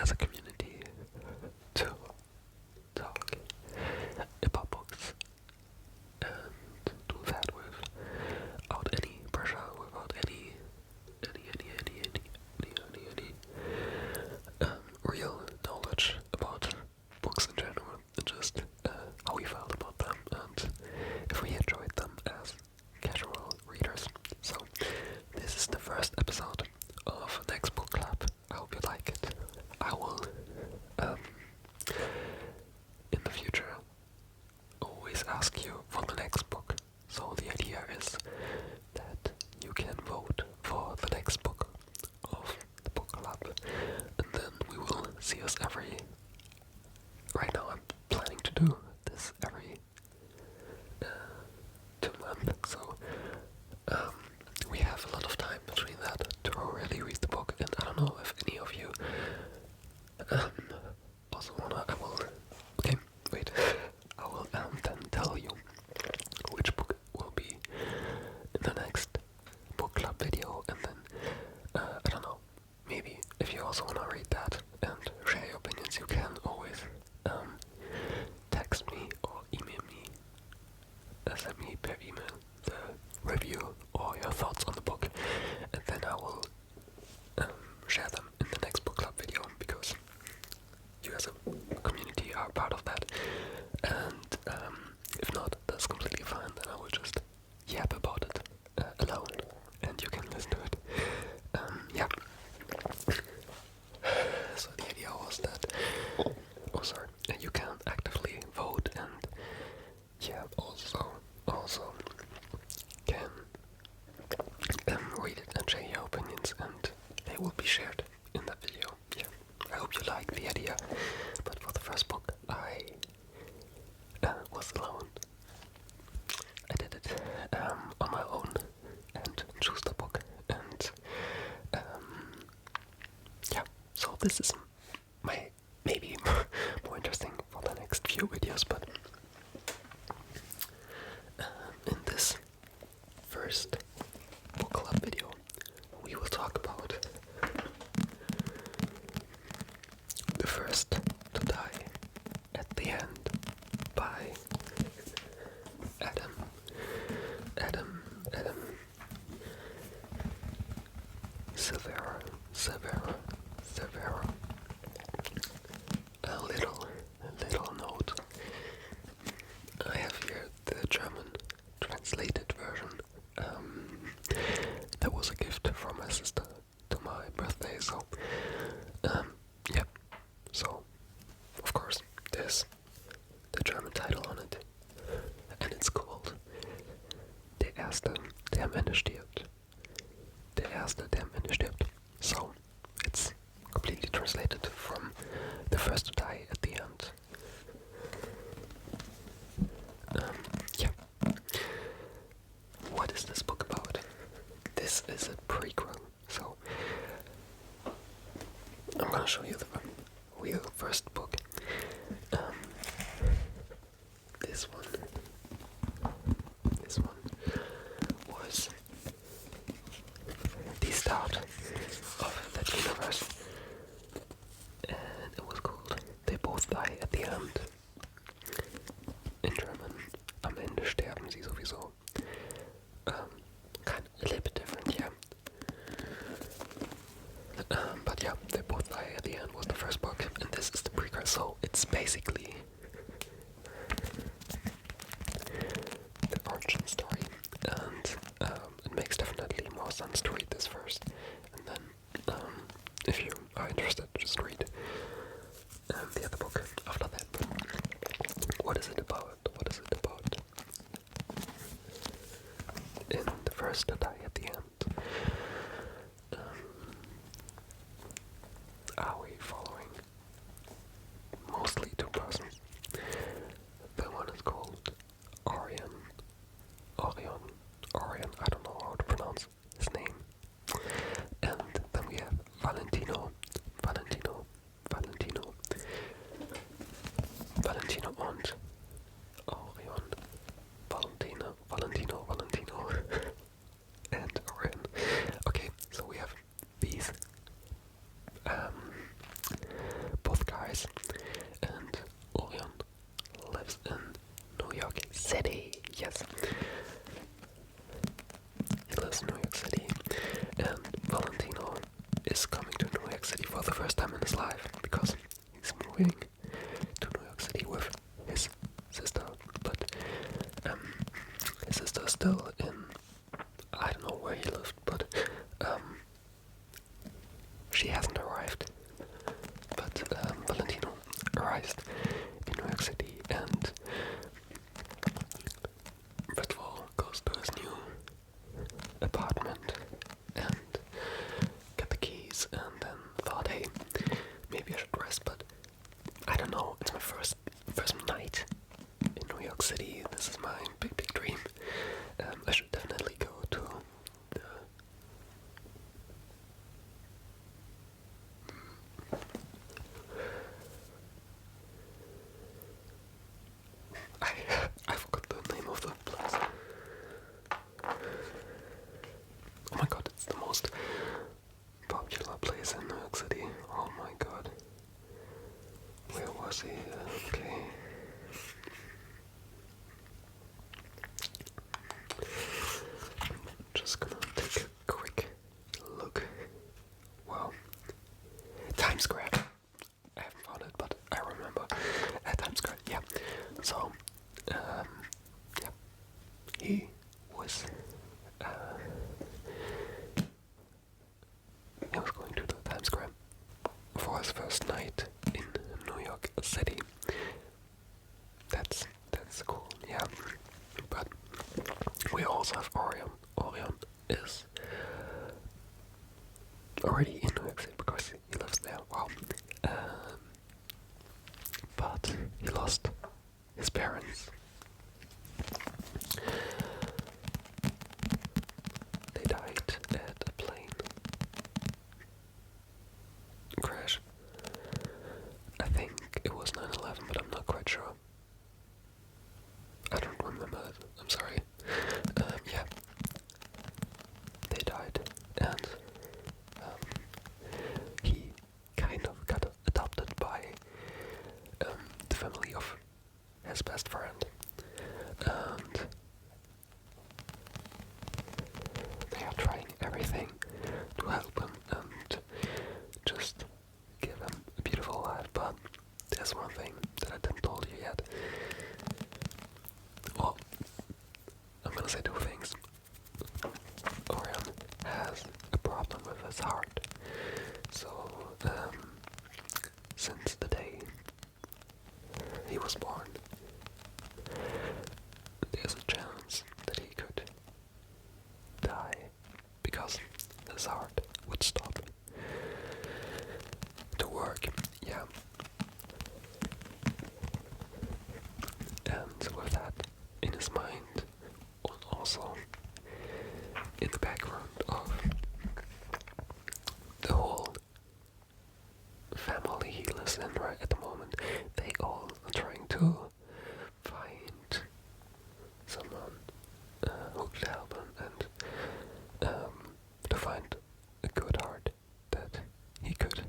as a community to talk about books and do that without any pressure, without any real knowledge about books in general, and just how we felt about them and if we enjoyed them as casual readers. So this is the first episode of Nex Book Club. I hope you like it. I will in the future always ask you for the next book. So the idea is that you can vote for the next book of the book club, and then we will see us every. Right now, I'm planning to do this every 2 months, so we have a lot of time between that to really read the book. And I don't know if any of you also wanna. I will. Okay, wait. I will then tell you which book will be in the next book club video, and then I don't know. Maybe if you also wanna read that and share your opinions, you can always text me or email me. Send me per email the review or your thoughts on the book, and then I will share them in the next book club video, because you as a community are part of that. And if not, that's completely fine. Then I will just yap about it alone, and you can listen to it. Yeah. So the idea was that, you can actively vote, and yeah, also can read it and share your opinions, and they will be shared in that video. Yeah, I hope you like the idea. But for the first book, I was alone. I did it on my own and choose the book, and yeah. So this is maybe more interesting for the next few videos, but in this first book club video, we will talk about The First to Die at the End by Adam Severa. A little note. I have here the German translated version. That was a gift from my sister to my birthday, so yeah. So of course there's the German title on it, and it's called Der Erste, der am Ende stirbt. Der Erste, der am Ende stirbt. So it's completely translated from The First to Die at the End. Yeah. What is this book about? This is a prequel, so I'm gonna show you the real first book. This one was the start of that universe, and it was called They Both Die at the End. In German, am Ende sterben sie sowieso. Kind of a little bit different, yeah. But yeah, They Both Die at the End was the first book, and this is the prequel, so it's basically the origin story, and it makes definitely more sense to read this first, and then if you are interested, just read the other book after that. But what is it about? In The First to Die at the End, are we following mostly two persons? The one is called Orion, I don't know how to pronounce his name. And then we have Valentino and Orion. Valentino and Orion. Okay, so we have these moving to New York City with his sister, but his sister is still in, I don't know where he lived, but she hasn't arrived. But Valentino arrives in New York City and first of all goes to his new apartment and get the keys, and then thought, hey, maybe I should rest, but I don't know, it's my first night in New York City. This is my big dream. I should definitely go to the I forgot the name of the place. Oh my god, it's the most popular place in New York City. Oh my god. Where was he? Okay. Just gonna take a quick look. Wow. Times Square. I haven't found it, but I remember. At Times Square, yeah. So, yeah. He was going to the Times Square for his first night in New York City. That's cool, yeah. But we also have Orion. Orion is already in New York City because he lives there. Wow. But he lost his parents. They died at a plane crash. I think it was 9/11, but I'm not quite sure. I don't remember it. I'm sorry. Yeah. They died, and he kind of got adopted by the family of his best friend, and they are trying everything to help him and just give him a beautiful life. But there's one thing that I didn't tell you yet. Well, I'm gonna say two things. Orion has a problem with his heart. So, since the day he was born, there's a chance that he could die because his heart would stop to work. Yeah. And with that in his mind, and also in the background of the whole family he lives in right at the moment, they all are trying to find someone who could help him and to find a good heart that he could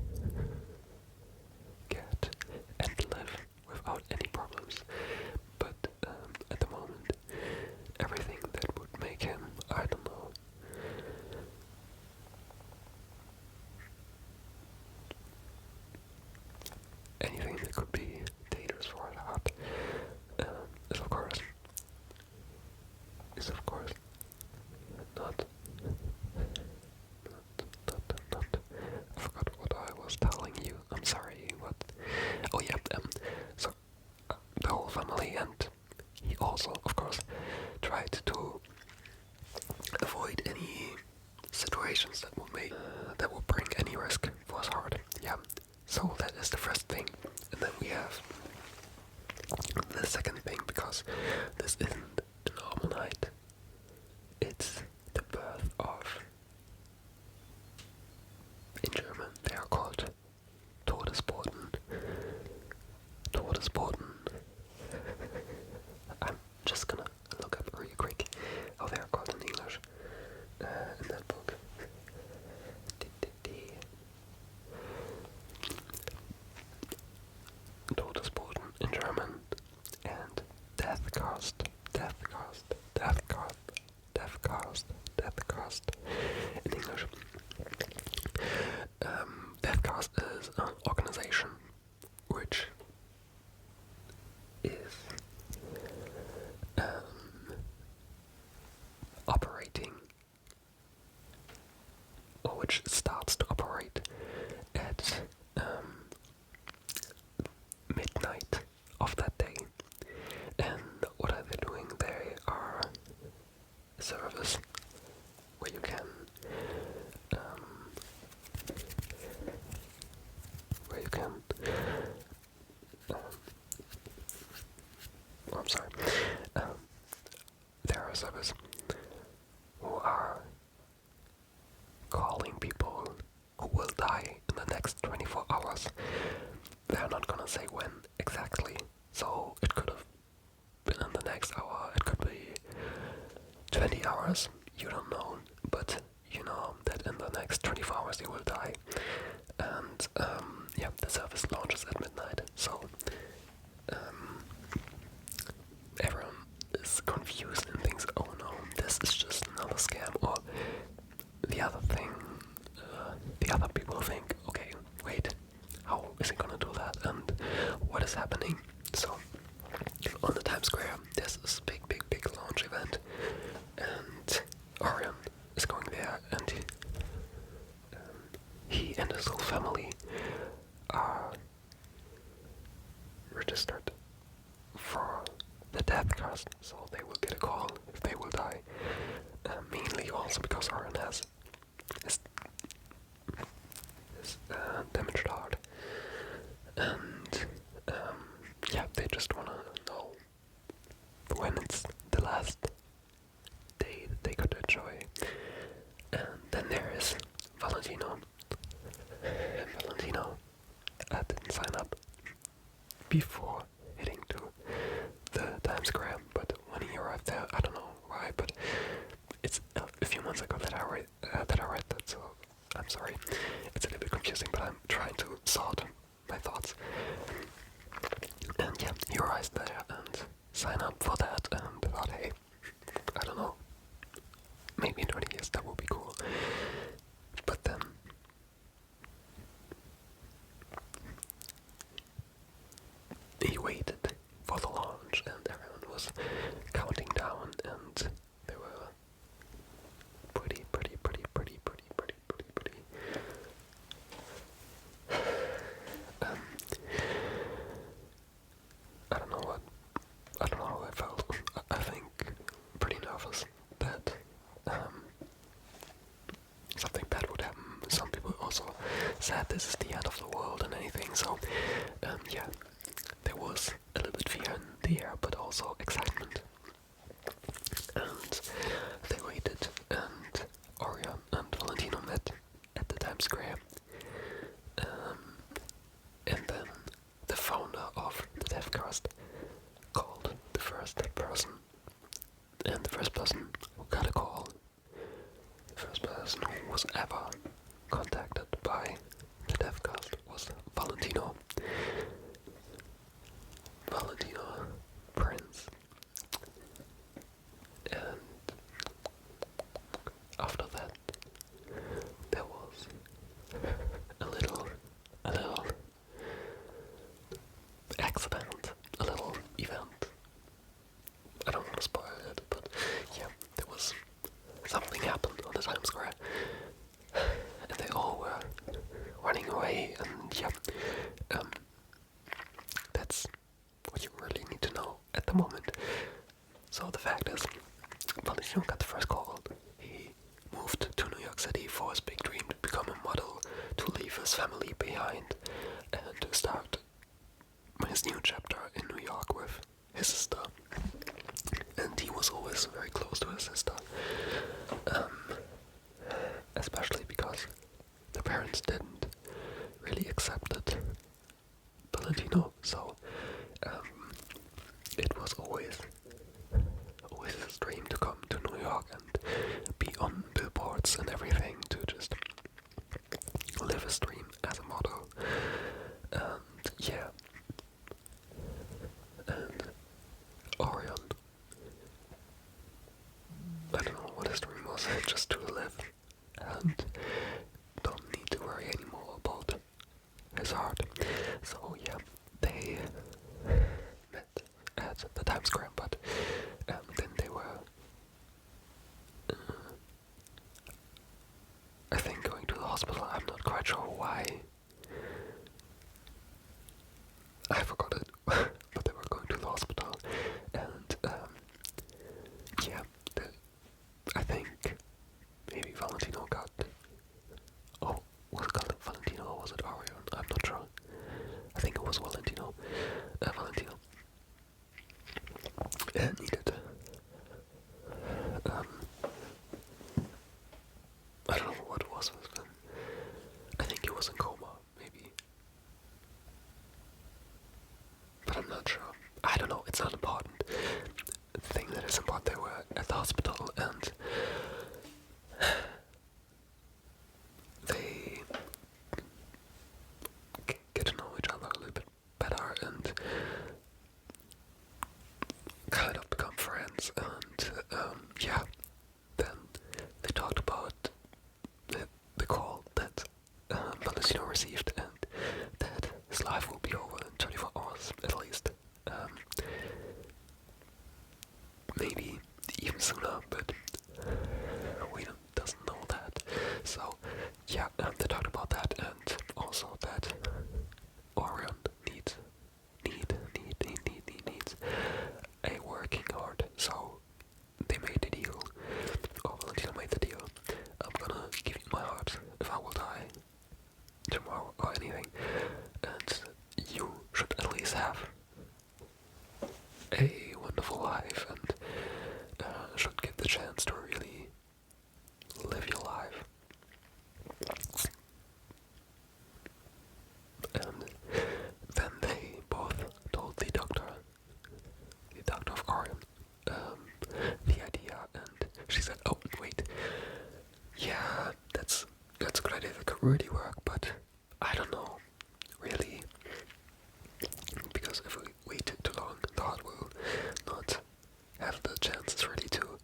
get and live without any problems. But at the moment, everything that would make him, I don't know, anything that could be dangerous for his heart, is of course not, I forgot what I was telling you. I'm sorry, what? Oh yeah, so the whole family, and he also, of course, tried to avoid any situations that would make, that would bring any risk for his heart. Yeah, so that is the first thing. And then we have the second thing, because this isn't a normal night. It's the birth of, in German they are called Todesboten. Todesboten. I'm just gonna look up really quick how they are called in English in that book. Todesboten in German, and Deathcast in English. Deathcast is an organization which Orion, I'm sorry, there are servers who are calling people who will die in the next 24 hours. They're not gonna say when exactly, so it could have been in the next hour, it could be 20 hours, you don't know, but you know that in the next 24 hours you will die. And yeah, the service launches at midnight, so everyone is confused and thinks, oh no, this is just another scam. Or the other thing, the other people think, okay, wait, how is he gonna do that, and what is happening? So on the Times Square there's this big launch event, and Orion is going there, and he and his whole family are registered for the death cast, so they will get a call if they will die. Mainly also because Orion has his damaged heart, and yeah, they just wanna know when it's the last day that they could enjoy. And then there is Valentino. Valentino didn't sign up before heading to the Times Square, but when he arrived there, I don't know why, but it's a few months ago that I read that, so I'm sorry. It's a little bit confusing, but I'm trying to sort my thoughts. And yeah, he arrived there and signed up for that, and thought, hey, I don't know, maybe in 20 years that would be cool. But then he waited for the launch, and everyone was counting down, and they were pretty. I don't know how I felt. I think pretty nervous that something bad would happen. Some people also said this is the end of the world and anything, so yeah, there was a little bit fear in the air, but also excitement. And they waited, and Orion and Valentino met at the Times Square. And then the founder of the Deathcast called the first person, and the first person who got a call, the first person who was ever contacted by the Deathcast was Valentino Prince. And after that there was a little accident, a little event. I don't want to spoil it, but yeah, there was something happened on the Times Square, and they all were running away, and yeah, that's what you really need to know at the moment. So the fact is, Valentino got the first call. He moved to New York City for his big dream to become a model, to leave his family behind, and to start his new chapter in New York with his sister. And he was always very close to his sister, especially because the parents didn't really accept Valentino, so it was always was Valentino. Needed. I don't know what it was with him. I think he was in coma, maybe. But I'm not sure. I don't know, it's not important. The thing that is important, they were at the hospital and they get to know each other a little bit better and kind of become friends. And yeah, then they talked about the call that Valentino received and that his life will be over in 24 hours at least. Maybe even sooner, but we doesn't know that. So yeah, they talked about that and also that Orion needs a working heart. So they made the deal, or Valentino made the deal. I'm gonna give you my heart if I will die tomorrow or anything, and you should at least have a wonderful life and should get the chance to really live your life. And then they both told the doctor of Orion, the idea, and she said, "Oh, wait, yeah, that's a good idea. That could really work, but I don't know, really, because if we wait too long, the heart will not have the chances really to."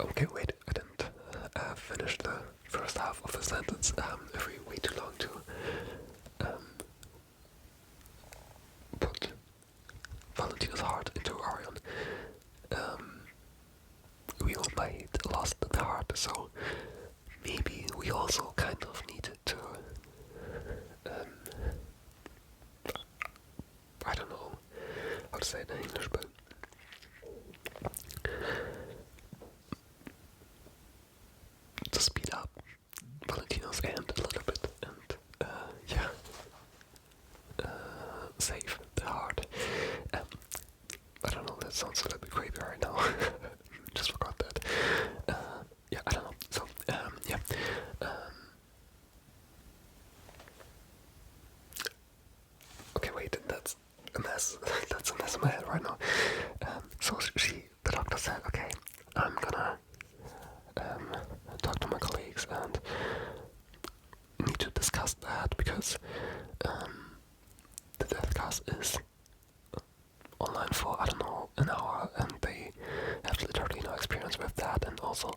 Okay, wait, I didn't finish the first half of the sentence. If we wait too long to put Valentina's heart into Orion, we might lost the heart, so maybe we also kind of needed to, I don't know how to say it in English, but to speed up Valentino's end a little bit and, yeah, save the heart. I don't know, that sounds a little bit creepy right now. Just forgot that. Yeah, I don't know. So, yeah. Okay, wait, that's a mess. That's a mess in my head right now. So the doctor said, okay, I'm gonna talk to my colleagues and need to discuss that because the death cast is online for, I don't know, an hour, and they have literally no experience with that, and also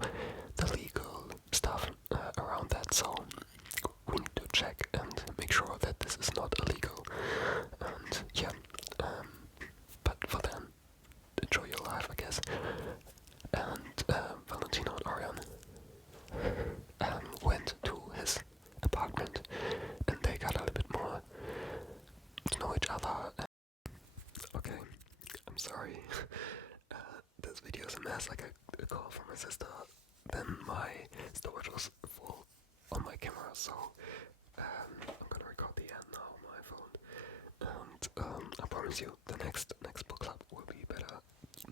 the legal stuff around that, so we need to check and make sure that this is not illegal. And yeah, but for then, enjoy your life, I guess. And Valentino and Orion went to his apartment, and they got a little bit more to know each other. Okay, I'm sorry. This video is a mess. I got a call from my sister. Then my storage was full on my camera, so I'm gonna record the end now on my phone. And I promise you, the next book club will be better.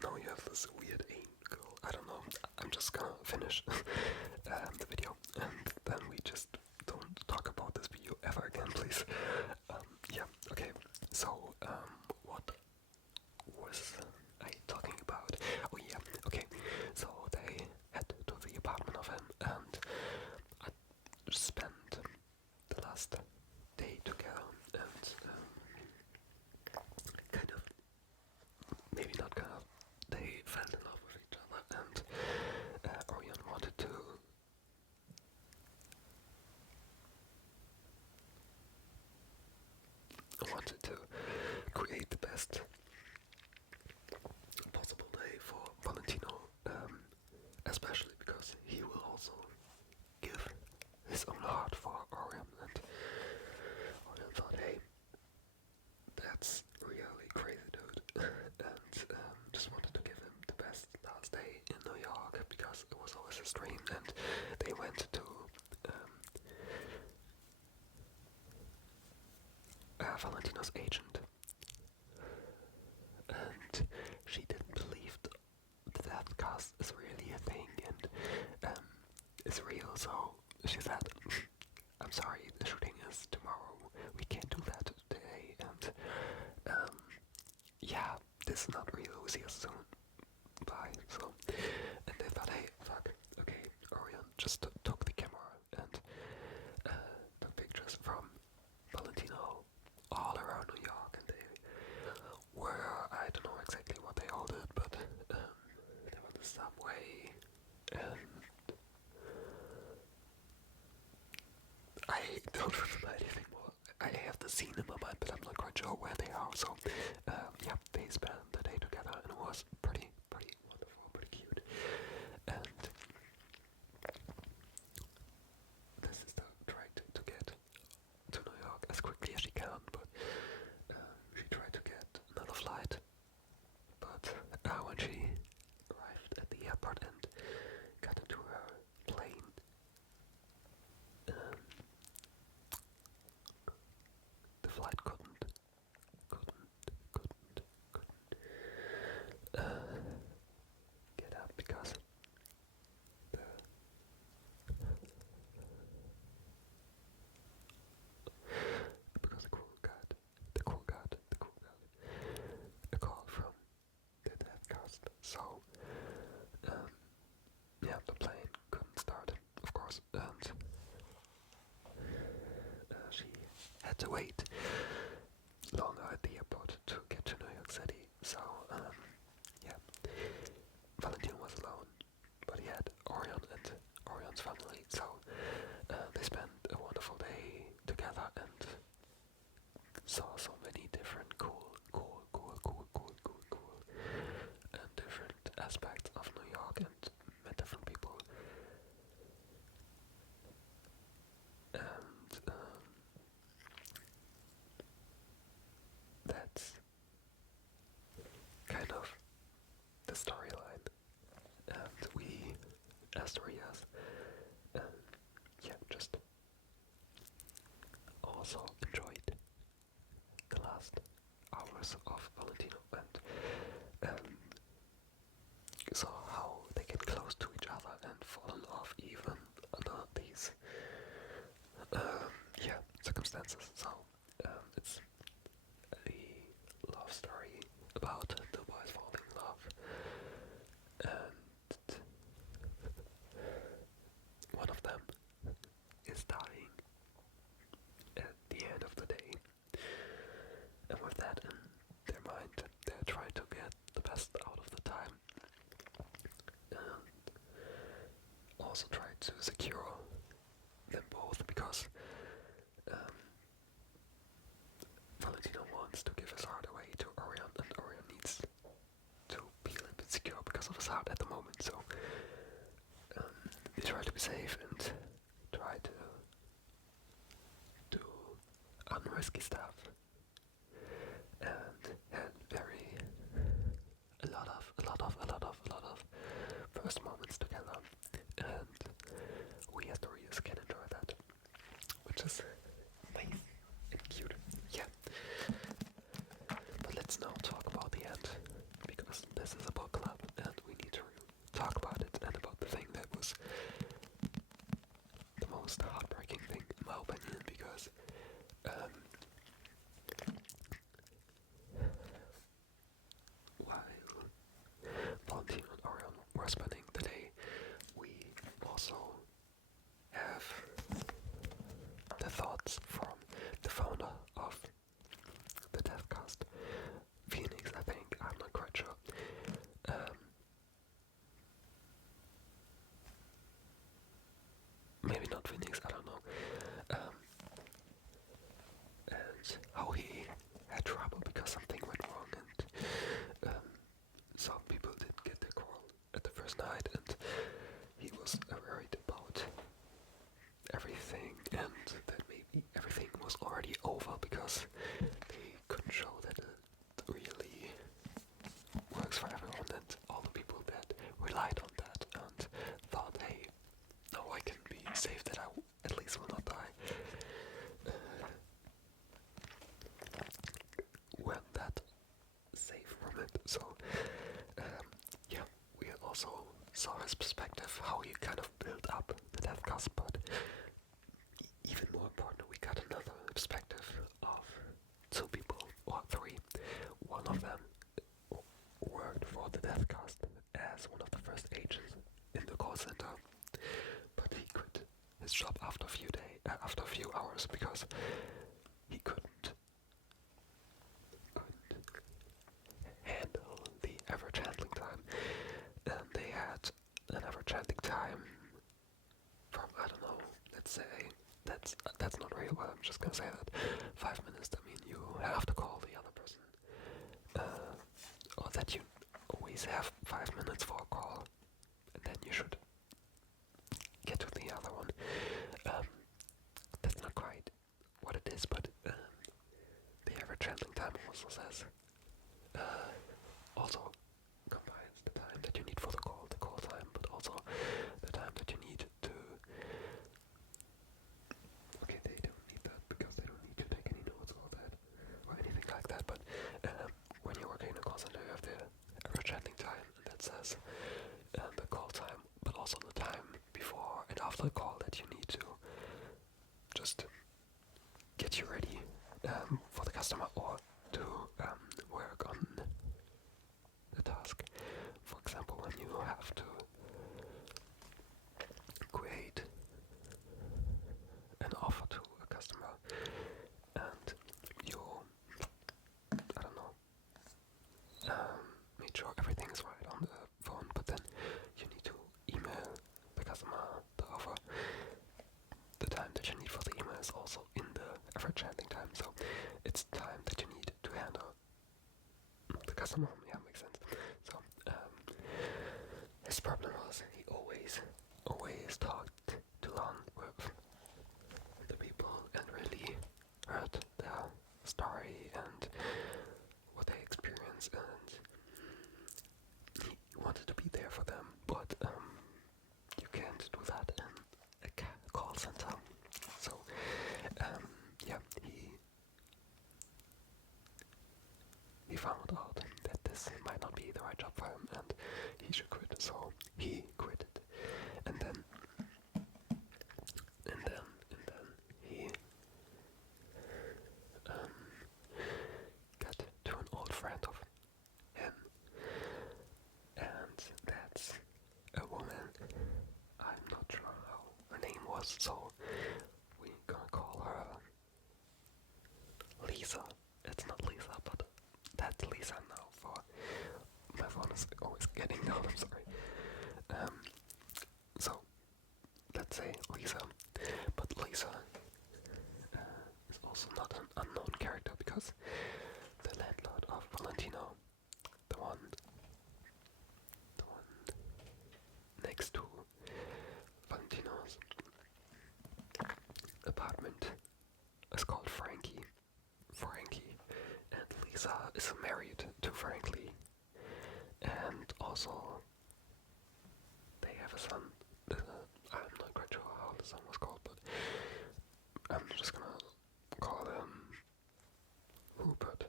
Now you have this weird angle. I don't know. I'm just gonna finish the video, and then we just don't talk about this video ever again, please. Yeah. Okay. So what was I talking about? Oh yeah, okay. So they head to the apartment of him, and I spent the last day together, and kind of, maybe not kind of, they fell in love with each other, and Orion wanted to create the best possible day for Valentino, especially because he will also give his own heart for Orion, and Orion thought, hey, that's really crazy, dude, and just wanted to give him the best last day in New York because it was always his dream, and they went to have Valentino's agent, and she didn't believe the death cast is really a thing and it's real. So she said, "I'm sorry, the shooting is tomorrow. We can't do that today." And yeah, this is not real. We'll see you soon. Bye. So, and they thought, hey, fuck, okay, Orion just took the camera and took pictures from Valentino all around New York, and they were, I don't know exactly what they all did, but they were on the subway, and I don't remember anything more. I have the scene in my mind, but I'm not quite sure where they are. So, yeah, they spent the day together, and it was pretty wonderful, pretty cute. And the sister tried to get to New York as quickly as she can, but she tried to get another flight. But when she arrived at the airport and got into her plane, the flight couldn't get up because the crew got a call from the death cast. So yeah, the plane couldn't start, of course, and she had to wait longer at the airport to get to New York City. So yeah, Valentino was alone, but he had Orion and Orion's family. So they spent a wonderful day together and saw so many different cool and different aspects of New York and met different people. And that's kind of the storyline. And we, as the readers, yeah, just also enjoyed the last hours of Valentino and saw how they get close to each other and fall in love even under these yeah, circumstances. So it's a love story about the boys falling in love, and one of them is dying at the end of the day. And with that in their mind, they're trying to get the best out of the time and also try to secure them both because Valentino wants to give his heart away to Orion, and Orion needs to be a little bit secure because of his heart at the moment. So they try to be safe and try to do unrisky stuff, and had a lot of first moments together, and we as the readers can enjoy that, which is nice and cute. Yeah. But let's now talk about the end, because this is a book club and we need to talk about it and about the thing that was the most heartbreaking thing in my opinion, because saw his perspective, how he kind of built up the death cast, but even more important, we got another perspective of two people, or three. One of them worked for the death cast as one of the first agents in the call center, but he quit his job after a few hours because he couldn't handle the average handling time. And they had an average handling time from, I don't know, let's say, that's not real, but I'm just gonna say that 5 minutes. I mean, you have to call the other person, or that you always have 5 minutes for a call, and then you should get to the other one. That's not quite what it is, but the average handling time also says, also combines the time that you need for the call time, but also the time that you need to. Okay, they don't need that because they don't need to take any notes or that or anything like that. But when you're working in a call center, you have the average handling time, and that says the call time, but also the time before and after the call that you need to just get you ready for the customer or to work on the task. For example, when you have to create an offer to a customer and you, I don't know, make sure everything is right on the phone, but then you need to email the customer the offer. The time that you need for the email is also in the average handling time, so it's time that you need to handle the customer. Yeah, makes sense. So his problem was he always talked too long with the people and really heard their story and what they experience, and he wanted to be there for them, but you can't do that in a call center. So yeah, he found out that this might not be the right job for him and he should quit, so he quit it. And then he got to an old friend of him, and that's a woman. I'm not sure how her name was, so we're gonna call her Lisa. It's not Lisa, but that's Lisa now. For my phone is always getting down, I'm sorry. So let's say Lisa, but Lisa is also not an unknown character because the landlord of Valentino, the one next to Valentino's apartment, is called Frankie, and Lisa is married to Frankie, and also they have a son. I'm not quite sure how the son was called, but I'm just gonna call him Rupert.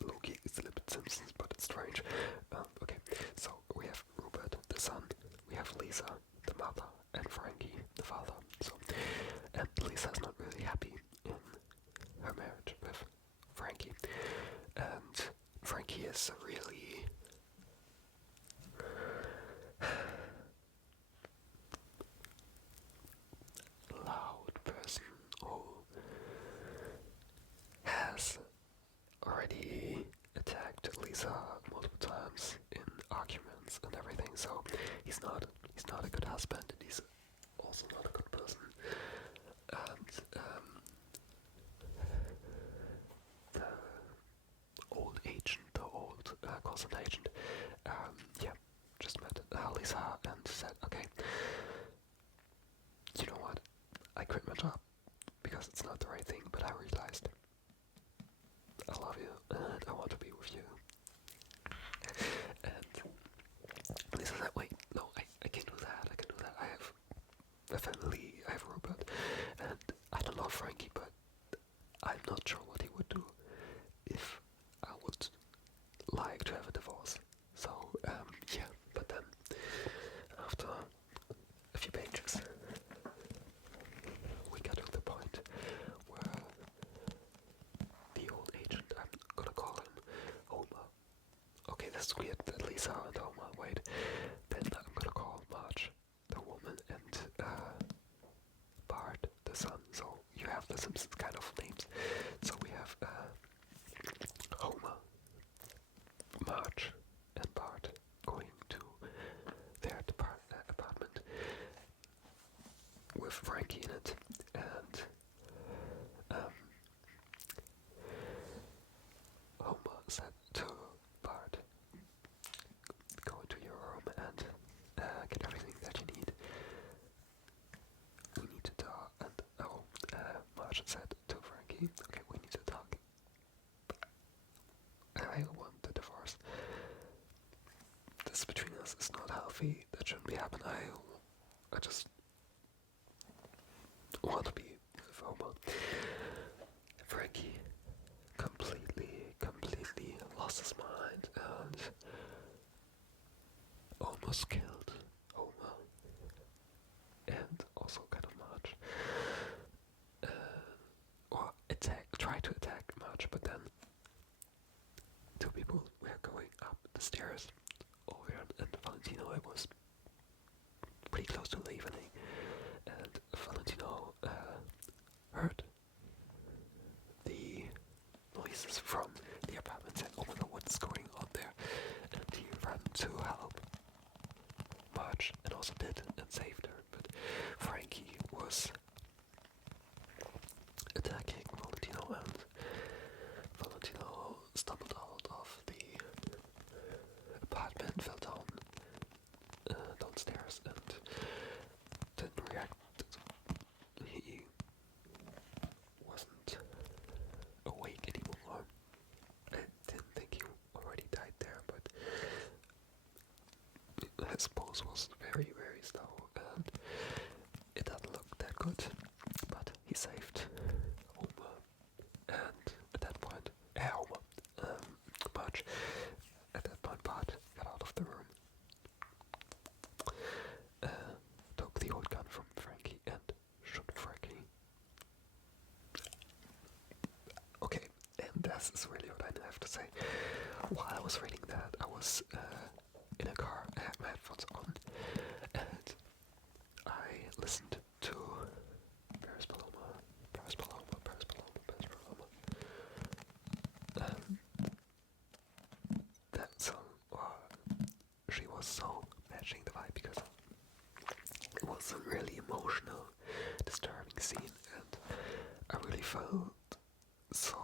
Loki is a little bit Simpsons, but it's strange. Okay, so we have Rupert, the son, we have Lisa, the mother, and Frankie, the father. So, and Lisa's not really happy in her marriage with Frankie, and Frankie is a really loud person who has already attacked Lisa multiple times in arguments and everything, so he's not a good husband, and he's also not a good person. And the old call center agent, just met Lisa and said, okay, you know what, I quit my job because it's not the right thing, but I realized I love you and I want to be with you. And Lisa said, wait, no, I can't do that, I have a family, I have Rupert, and I don't love Frankie, but I'm not sure what he would do if I would like to have a divorce. So, yeah, but then is weird that Lisa and Homer, wait, then I'm gonna call Marge the woman and Bart the son, so you have the Simpsons kind of names. So we have Homer, Marge, and Bart going to their apartment with Frankie in it, and Homer said to Bart, go into your room and get everything that you need. We need to talk. And Marge said to Frankie, okay, we need to talk. I want the divorce. This between us is not healthy. That shouldn't be happening. I just want to be with Homer. Frankie completely lost his mind and almost killed Homer and also kind of Marge. Or tried to attack Marge, but then two people were going up the stairs. Orion and Valentino. It was pretty close to the evening, and Valentino heard the noises from the apartment and oh my god, what's going on there? And he ran to help Marge and also did and saved her, but Frankie was attacking Valentino and Valentino stumbled out of the apartment, fell downstairs and didn't react. He wasn't awake anymore. I didn't think he already died there, but his pulse was very slow and it doesn't look that good. But he saved Homer, and at that point, Marge. At that point, Bart got out of the room, took the old gun from Frankie and shot Frankie. Okay, and this is really what I have to say. While I was reading that, I was in a car, I had my headphones on, and I listened to Paris Paloma. That song, she was so matching the vibe because it was a really emotional, disturbing scene, and I really felt so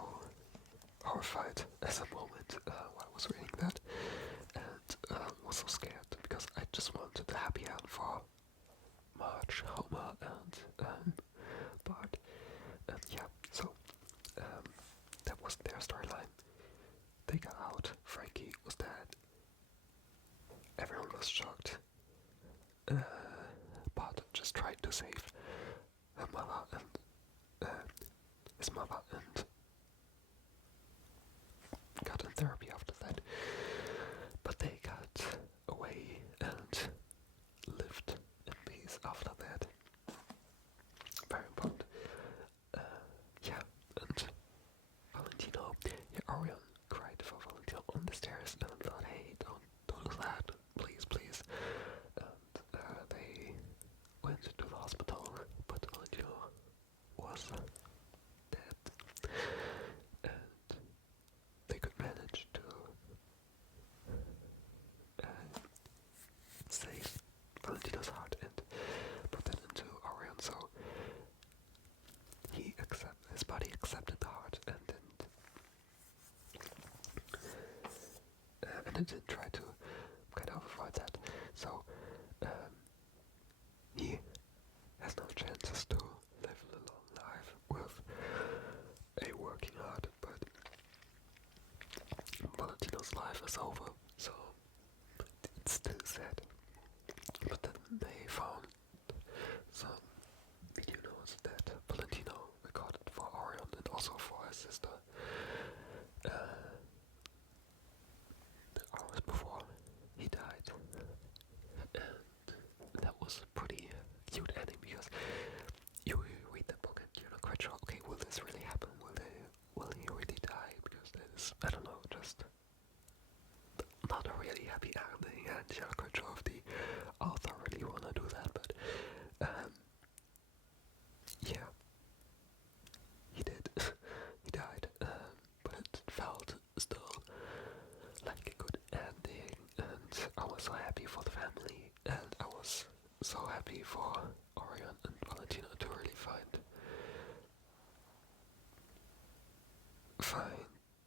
horrified at a moment while I was reading that, and was so scared because I just wanted the happy end for Marge, Homer, and Bart, and yeah, so that was their storyline. They got out, Frankie was dead, everyone was shocked. Bart just tried to save her mother and his mother and got in therapy after that. But they got away and lived in peace after that. Very important. Yeah, and Valentino, yeah, Orion cried for Valentino on the stairs and thought, hey, don't do that, please. And they went to the hospital, but Valentino was dead. And they could manage to save Valentino's heart and put that into Orion, so his body accepted the heart and didn't try to kind of avoid that. So he has no chances to live a long life with a working heart, but Valentino's life is over, so it's still sad. But then they found some video notes that Valentino recorded for Orion and also for his sister hours before he died. And that was a pretty cute ending because you read the book and you're not quite sure, okay, will this really happen? Will he really die? Because that is, I don't know, just not a and yeah, I'm quite sure if the author really wanna do that, but yeah, he did. He died, but it felt still like a good ending, and I was so happy for the family, and I was so happy for Orion and Valentina to really find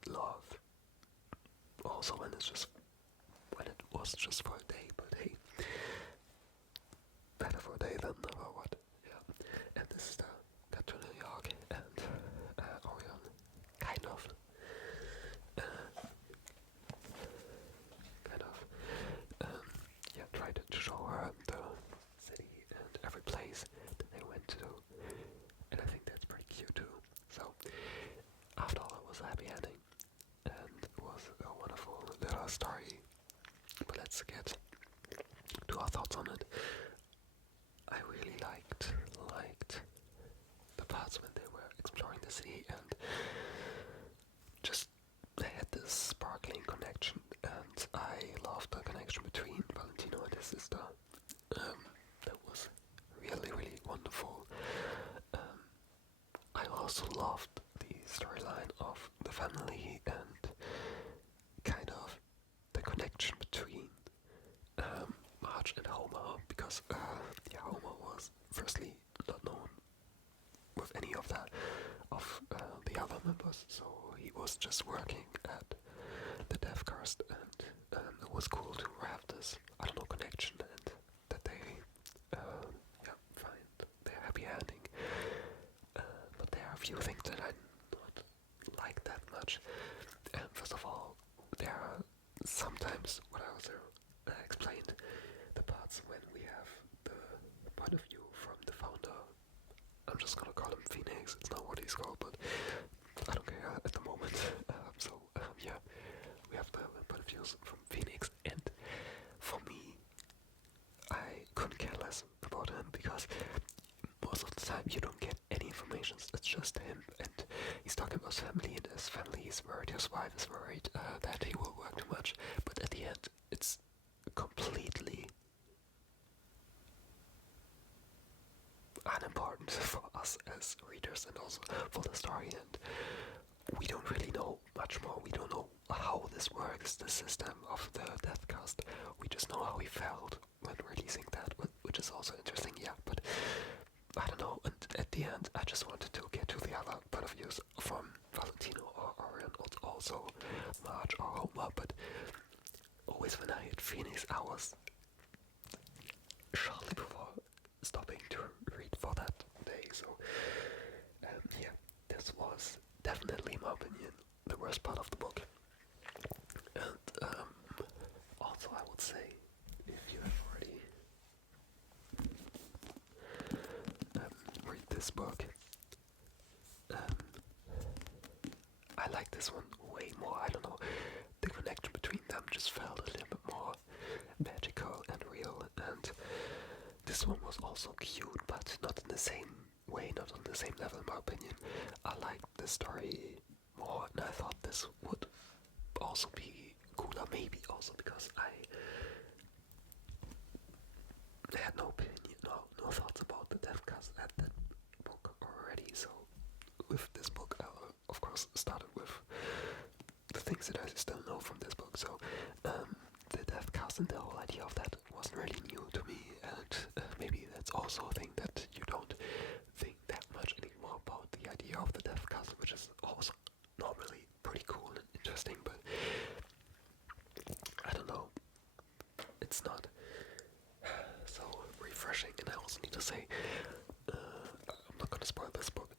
love. Also when it was just for a day, but hey, better for a day than never. What? Yeah. And this is the got to New York, and Orion kind of yeah, tried to show her the city and every place that they went to, and I think that's pretty cute too. So after all, it was a happy ending, and it was a wonderful little story. But let's get to our thoughts on it. I really liked the parts when they were exploring the city, and just they had this sparkling connection, and I loved the connection between Valentino and his sister. That was really, really wonderful. I also loved the storyline of the family and kind of the connection between Marge and Homer, because Homer was firstly not known with any of the other members, so he was just working at the Death Cast, and it was cool to have this, I don't know, connection, and that they find their happy ending. But there are a few things that I not like that much. First of all, there are sometimes what I also explained, the parts when we have the point of view from the founder. I'm just gonna call him Phoenix. It's not what he's called, but I don't care at the moment. Yeah, we have the point of views from Phoenix, and for me, I couldn't care less about him because most of the time you don't get any information. It's just him, and he's talking about his family, and his family is worried, his wife is worried that he will work too much. But at the end, it's completely unimportant for us as readers, and also for the story. And we don't really know much more. We don't know how this works, the system of the Death Cast. We just know how he felt when releasing that, which is also interesting, yeah, but I don't know. And at the end, I just wanted to get to the other point of views from Valentino or Orion, also Marge or Homer, but always when I hit Phoenix, I was shortly before stopping to read for that day. So yeah, this was definitely, in my opinion, the worst part of the book. And also, I would say, if you have already read this book, I like this one way more. I don't know, the connection between them just felt a little bit more magical and real, and this one was also cute, but not in the same way, not on the same level, in my opinion. I liked the story more, and I thought this would also be cooler, maybe also because I had no opinion, no thoughts about the Death Cast at that book already, so with this book I of course started with the things that I still know from this book. So the Death Cast and the whole idea of that wasn't really new to me, and maybe that's also a thing that you don't think that much anymore about the idea of the Death Cast, which is also normally pretty cool and interesting, but I don't know, it's not so refreshing. And I also need to say, I'm not gonna spoil this book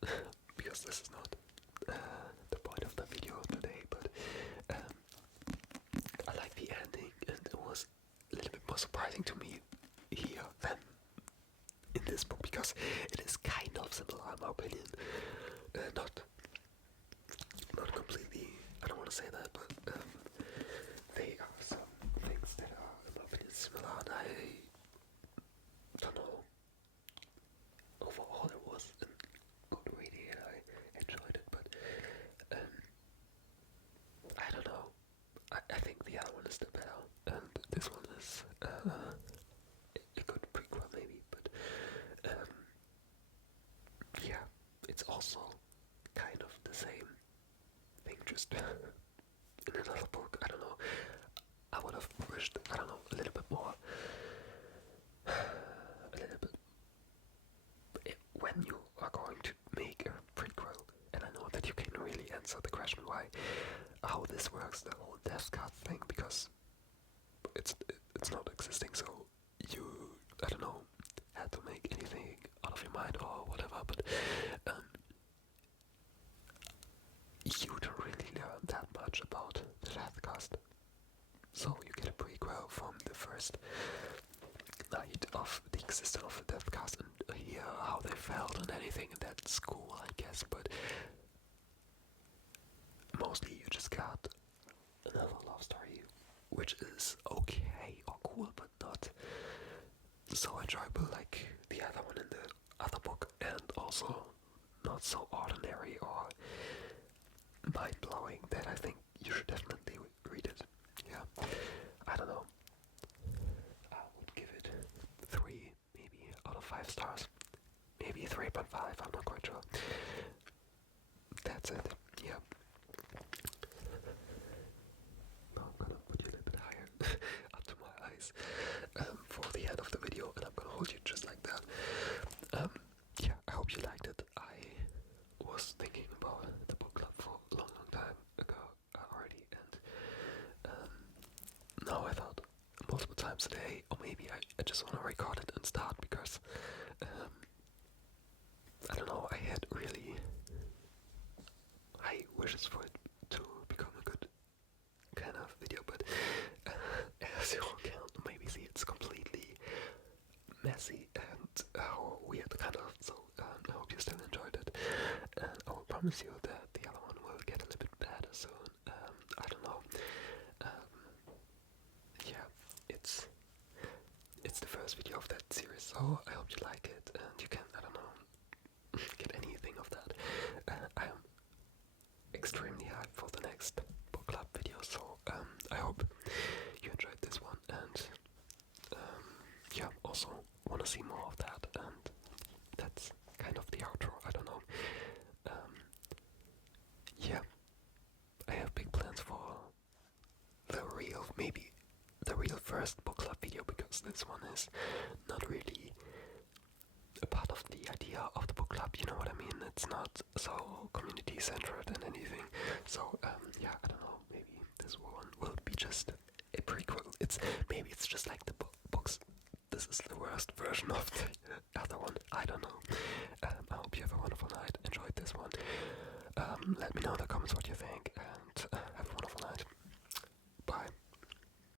because this is not the point of the video today, but I like the ending, and it was a little bit more surprising to me here than in this book, because it is kind of similar in my opinion. Not completely, I don't want to say that, but they are some things that are in my opinion similar, and I don't know, overall it was a good reading and I enjoyed it, but I don't know, I think the other one is still better, and this one is a good prequel maybe, but yeah, it's also kind of the same thing, just in another book. I don't know. I would have wished, I don't know, a little bit more. A little bit. When you are going to make a prequel, and I know that you can really answer the question how this works, the whole death card thing, because it's not existing, so you, I don't know, had to make anything out of your mind or whatever, but you don't really learn that much about the death cast. So you get a prequel from the first night of the existence of the death cast and hear how they felt and anything, and that's cool, I guess, but mostly you just got another love story, which is okay or cool, but not so enjoyable like the other one in the other book, and also not so ordinary or mind-blowing that I think you should definitely read it. Yeah, I don't know. I would give it 3, maybe out of 5 stars. Maybe 3.5, I'm not quite sure. That's it, yeah. Now I'm gonna put you a little bit higher up to my eyes for the end of the video, and I'm gonna hold you just like that. Yeah, I hope you liked it. I was thinking about the book club for a long time ago already, and now I thought multiple times a day, or maybe I just want to record it and start, because I don't know, I had really high wishes for it to become a good kind of video, but as you can maybe see, it's completely messy and weird kind of, so I hope you still enjoyed it, and I will promise you that the other one will get a little bit better soon. I don't know, yeah, it's the first video of that series, so I hope you like it, and you can, I don't know, get anything of that. I am extremely hyped for the next book club video, so I hope you enjoyed this one, and yeah, also want to see more of that, and that's kind of the outro, I don't know. Yeah, I have big plans for maybe the real first book club video, because this one is not really a part of the idea of the book club, you know what I mean? It's not so community centered and anything, so yeah, I don't know, maybe this one will be just a prequel. Maybe it's just like the books. This is the worst version of the other one, I don't know.